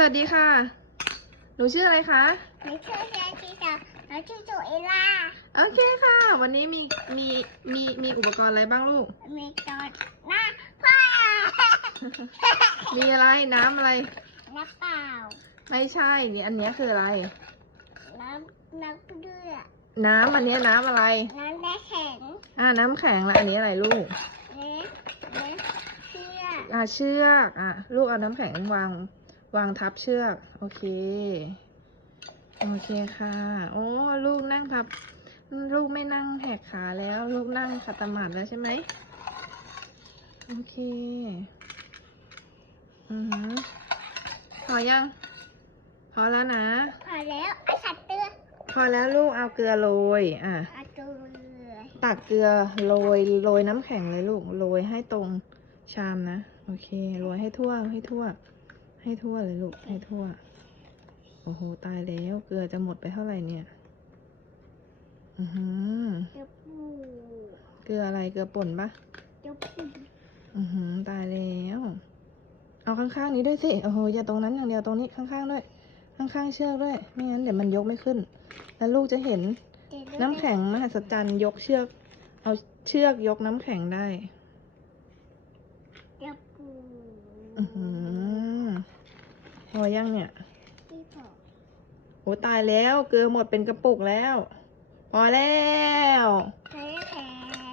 สวัสดีค่ะ หนูชื่ออะไรคะ หนูชื่อเจจิตาหนูชื่อโจเอล่า โอเคค่ะ วันนี้มีมีมีมีอุปกรณ์อะไรบ้างลูก มีตอนหน้าพ่อมีอะไรน้ำอะไร น้ำเปล่า ไม่ใช่นี่อันเนี้ยคืออะไร น้ำน้ำเกลือ น้ำอันเนี้ยน้ำอะไร น้ำแร่แข็ง อ่าน้ำแข็งแล้วอันนี้อะไรลูกเนื้อเนื้อเชื่ออ่าเชือกอะลูกเอาน้ำแข็งวาง วางทับเชือก โอเค โอเคค่ะ โอ้ลูกนั่งทับ ลูกไม่นั่งแหกขาแล้ว ลูกนั่งขัดสมาธิแล้วใช่ไหมโอเค อือหือพอยัง พอแล้วนะ พอแล้วไอ้สัตว์เตือพอแล้วลูกเอาเกลือโรย อะ เอาตัวเรือตักเกลือโรยโรยน้ำแข็งเลยลูก โรยให้ตรงชามนะ โอเค โรยให้ทั่วให้ทั่ว ให้ทั่วเลยลูกให้ทั่ว โอ้โห ตายแล้ว เกลือจะหมดไปเท่าไหร่เนี่ย อือหือเจ้าปูเกลืออะไรเกลือป่นปะเจ้าปูอือหือตายแล้ว เอาข้างๆนี้ด้วยสิ โอ้โห อย่าตรงนั้นอย่างเดียวตรงนี้ข้างๆด้วย ข้างๆเชือกด้วย ไม่งั้นเดี๋ยวมันยกไม่ขึ้น แล้วลูกจะเห็น น้ำแข็งมหัศจรรย์ยกเชือก เอาเชือกยกน้ำแข็งได้เจ้าปูอือหือพ อยังเนี่ยที่บอกโอ้ตายแล้วเกลือหมดเป็นกระปุกแล้ว พอแล้วแร่แข็ง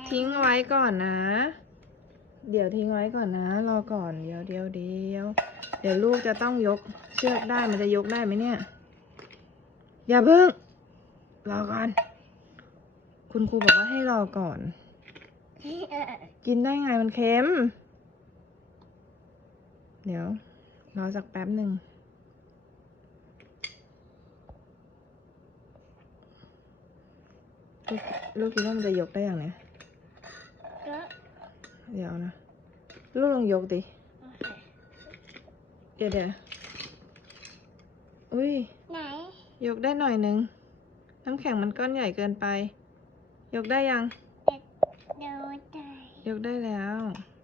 ทิ้งไว้ก่อนนะ เดี๋ยวทิ้งไว้ก่อนนะ รอก่อนเดี๋ยวเดี๋ยวเดี๋ยวเดี๋ยวลูกจะต้องยกเชือกได้มันจะยกได้ไหมเนี่ย อย่าเพิ่งรอก่อน คุณครูบอกว่าให้รอก่อนเออกินได้ไงมันเค็ม เดี๋ยว รอสักแป๊บหนึ่ง ลูกลูกคิดว่ามันจะยกได้อย่างเนี้ยก็เดี๋ยวนะ ลูกลองยกดิโอเคเดี๋ยวเดี๋ยวอุ้ยไหนยกได้หน่อยนึง น้ำแข็งมันก้อนใหญ่เกินไป ยกได้ยังเดี๋ยวใจยกได้แล้วโ